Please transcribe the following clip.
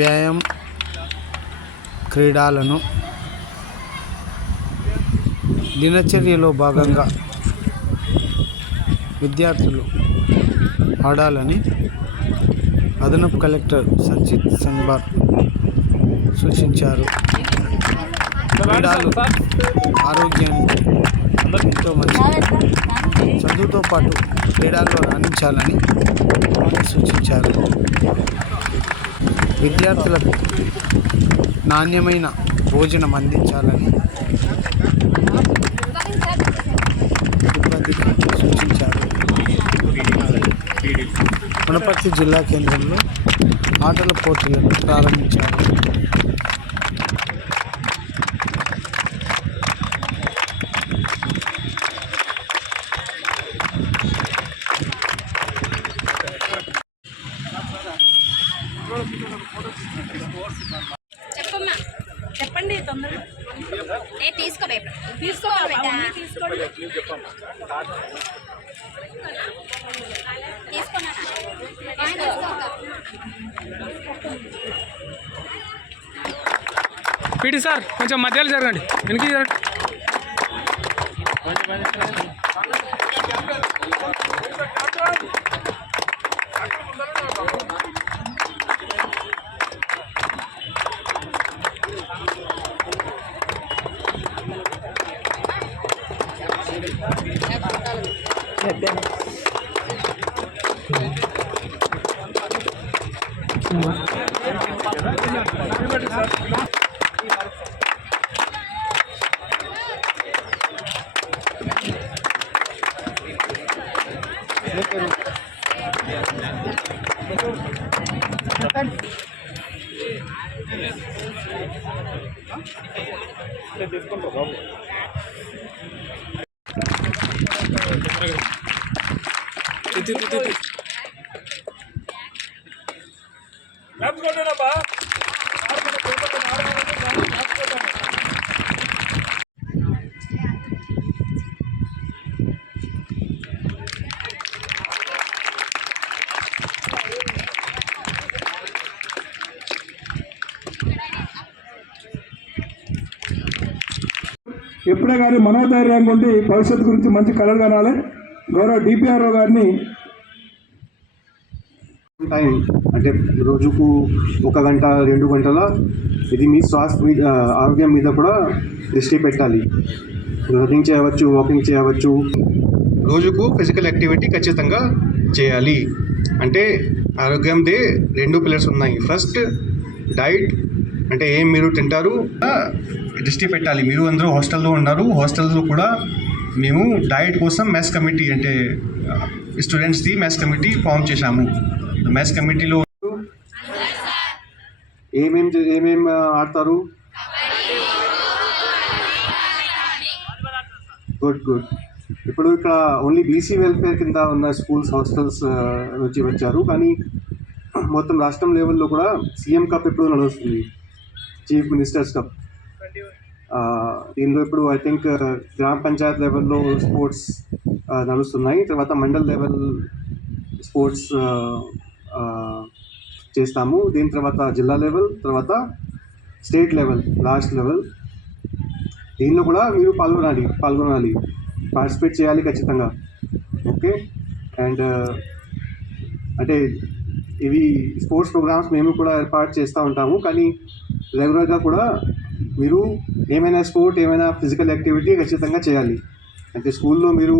వ్యాయామం క్రీడలను దినచర్యలో భాగంగా విద్యార్థులు ఆడాలని అదనపు కలెక్టర్ సంచిత్ సంగ్బార్ సూచించారు. క్రీడలు ఆరోగ్యానికి ఎంతో మంచిది. చదువుతో పాటు క్రీడల్లో రాణించాలని సూచించారు. విద్యార్థులకు నాణ్యమైన భోజనం అందించాలని సిబ్బందికి సూచించారు. వనపర్తి జిల్లా కేంద్రంలో ఆటల పోటీలను ప్రారంభించారు. చెప్పండి తొందరగా పీటీ సార్ కొంచెం మధ్యలో జరగండి, వెనక్కి జరగండి. ఎప్పుడే కానీ మనోధైర్యంగా ఉండి భవిష్యత్తు గురించి మంచి కలలు కనాలి. గౌరవ డిపిఆర్ఓ గారిని టైం అంటే రోజుకు 1 గంట 2 గంటల ఇది మీ ఆరోగ్యం మీద కూడా దృష్టి పెట్టాలి. రన్నింగ్ చేయవచ్చు, వాకింగ్ చేయవచ్చు. రోజుకు ఫిజికల్ యాక్టివిటీ ఖచ్చితంగా చేయాలి. అంటే ఆరోగ్యందే 2 పిల్లర్స్ ఉన్నాయి. ఫస్ట్ డైట్, అంటే ఏం మీరు తింటారు దృష్టి పెట్టాలి. మీరు అందరూ హాస్టల్లో ఉన్నారు. హాస్టల్లో కూడా మేము డైట్ కోసం మెస్ కమిటీ, అంటే స్టూడెంట్స్ది మెస్ కమిటీ ఫామ్ చేశాము. మెస్ కమిటీలో ఏమేం ఆడతారు? గుడ్. ఇప్పుడు ఇక్కడ ఓన్లీ బీసీ వెల్ఫేర్ కింద ఉన్న స్కూల్స్, హాస్టల్స్ నుంచి వచ్చారు. కానీ మొత్తం రాష్ట్రం లెవెల్లో కూడా సీఎం కప్ ఇప్పుడు నడుస్తుంది, చీఫ్ మినిస్టర్స్ కప్. దీనిలో ఇప్పుడు ఐ థింక్ గ్రామ పంచాయత్ లెవెల్లో స్పోర్ట్స్ నడుస్తున్నాయి. తర్వాత మండల్ లెవెల్ స్పోర్ట్స్ చేస్తాము. దీని తర్వాత జిల్లా లెవెల్, తర్వాత స్టేట్ లెవెల్, లాస్ట్ లెవెల్. దీనిలో కూడా మీరు పాల్గొనాలి, పార్టిసిపేట్ చేయాలి ఖచ్చితంగా. ఓకే. అండ్ అంటే ఇవి స్పోర్ట్స్ ప్రోగ్రామ్స్ మేము కూడా ఏర్పాటు చేస్తూ ఉంటాము. కానీ రెగ్యులర్గా కూడా మీరు ఏమైనా ఫిజికల్ యాక్టివిటీ ఖచ్చితంగా చేయాలి. అంటే స్కూల్లో మీరు